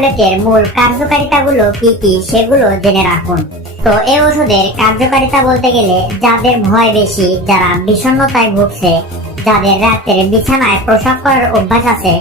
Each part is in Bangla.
ট্যাবলেটের মূল কার্যকারিতাগুলো কি কি সেগুলো জেনে রাখুন। তো এই ওষুধের কার্যকারিতা বলতে গেলে যাদের ভয় বেশি, যারা বিষণ্ণতায় ভুগছে, যাদের রাতের বিছানায় প্রসাব করার অভ্যাস আছে,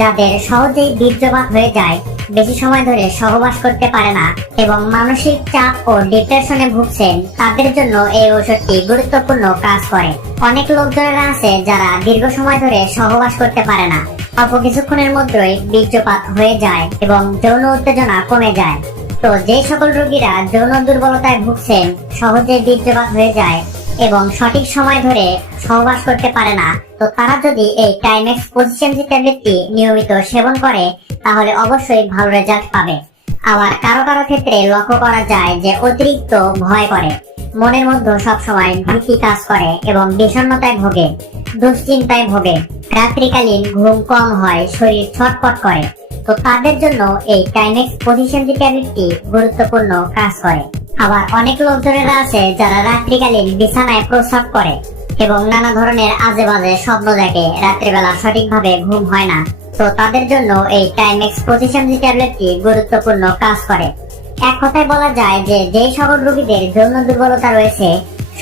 যাদের সহজেই বীর্যপাত হয়ে যায়, বেশি সময় ধরে সহবাস করতে পারে না এবং মানসিক চাপ ও ডিপ্রেশনে ভুগছেন, তাদের জন্য এই ওষুধটি গুরুত্বপূর্ণ কাজ করে। অনেক লোকজনেরা আছে যারা দীর্ঘ সময় ধরে সহবাস করতে পারে না। অল্প কিছুক্ষণের মধ্যেই বীর্যপাত হয়ে যায় এবং যৌন উত্তেজনা কমে যায়। তো যে সকল রোগীরা যৌন দুর্বলতায় ভুগছেন, সহজে বীর্যপাত হয়ে যায় এবং সঠিক সময় ধরে সহবাস করতে পারে না, তো তারা যদি এই টাইমেক্স পজিশনজি ট্যাবলেটটি নিয়মিত সেবন করে, তাহলে অবশ্যই ভালো রেজাল্ট পাবে। আবার কারও কারও ক্ষেত্রে লক্ষ্য করা যায় যে অতিরিক্ত ভয় করে। মনের মধ্যে সবসময় ভীতি কাজ করে এবং বিষণ্ণতায় ভোগে, দুশ্চিন্তায় ভোগে। রাত্রিকালীন ঘুম কম হয়, শরীর ছটপট করে, তো তাদের জন্য এই টাইমেক্স পজিশনজি ট্যাবলেটটি গুরুত্বপূর্ণ কাজ করে। আবার অনেক লোকজনেরা আছে যারা রাত্রিকালীন বিছানায় প্রস্রাব করে এবং নানা ধরনের আজে বাজে স্বপ্ন দেখে রাত্রিবেলা সঠিকভাবে ঘুম হয় না। তো তাদের জন্য এই টাইমেক্স পজিশনজি ট্যাবলেটটি গুরুত্বপূর্ণ কাজ করে। এক কথায় বলা যায় যে যেই সকল রোগীদের যৌন দুর্বলতা রয়েছে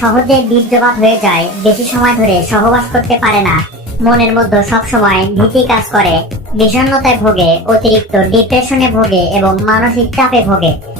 সহজে বীর্যপাত হয়ে যায়, বেশি সময় ধরে সহবাস করতে পারে না। মনের মধ্যে সবসময় ভীতি কাজ করে, বিষণ্ণতায় ভোগে, অতিরিক্ত ডিপ্রেশনে ভোগে এবং মানসিক চাপে ভোগে।